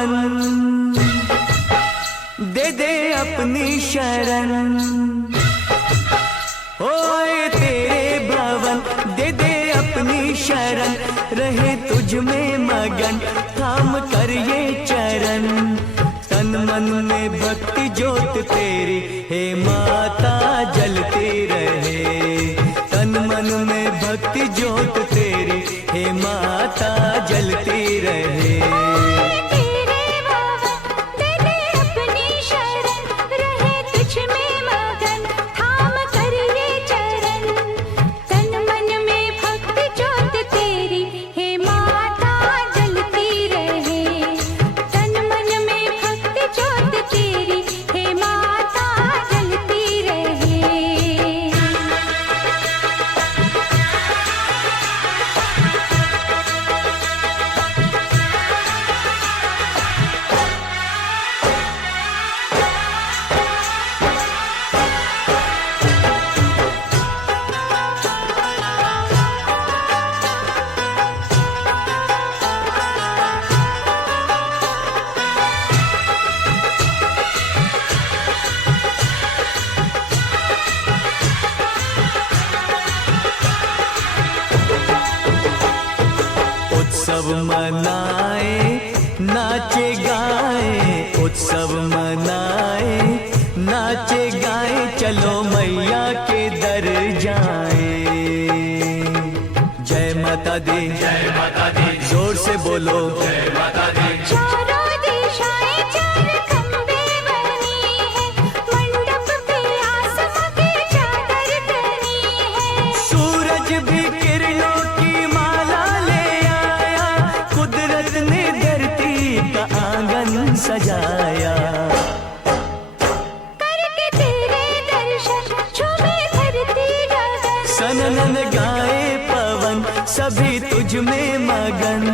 भवन, दे दे अपनी शरण। ओए तेरे भवन, दे दे अपनी शरण, रहे तुझ में मगन, थाम कर ये चरण। तन मन में भक्ति ज्योत तेरी, हे माता जलती रहे। तन मन में भक्ति ज्योत तेरी, हे माता जलती रहे। उत्सव मनाए, नाचे गाए, उत्सव मनाए, नाचे गाए, चलो मैया के दर जाए। जय माता दी, जय माता दी, जोर से बोलो जय माता दी। चारों दिशाएं चार खंबे बनी है, मंडप पे आसमां की चादर तनी है। सूरज भी किरणों की माला ले आया, कुदरत ने धरती का आंगन सजाया। करके तेरे दर्शन झूमे धरती गगन, सनन गाए पवन, सभी तुझ में मगन।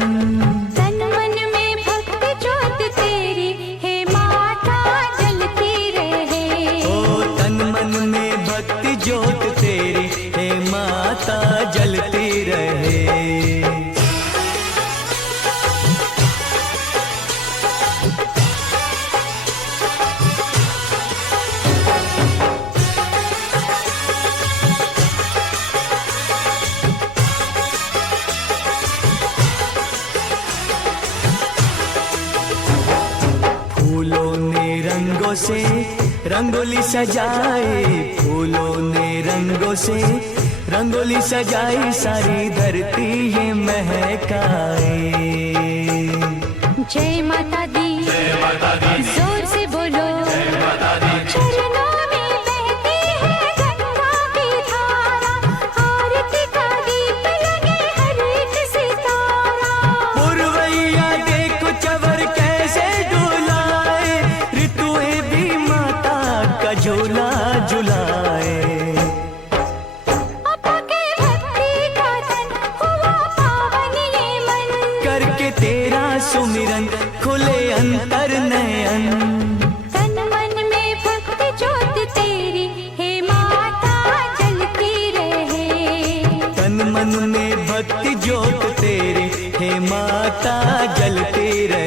तन मन में भक्ति ज्योत तेरी, हे माता जलती रहे। ओ तन मन में भक्ति ज्योत तेरी, हे माता जलती रहे। फूलों ने रंगों से रंगोली सजाए, फूलों ने रंगों से रंगोली सजाई, सारी धरती ये महकाए। जय माता दी, जय माता दी, जोर से बोलो जय माता दी। चरणों में बहती है गंगा की धारा, आरती का दीप लगे हर एक सितारा। पुरवैया देखो चवर कैसे डुलाए, ऋतुएं भी माता का झूला झुलाए। करके तेरा सुमिरन खुले अंतर नयन। तन मन में भक्ति ज्योत तेरी, हे माता जलती रहे। तन मन में भक्ति ज्योत तेरी, हे माता जलती रहे।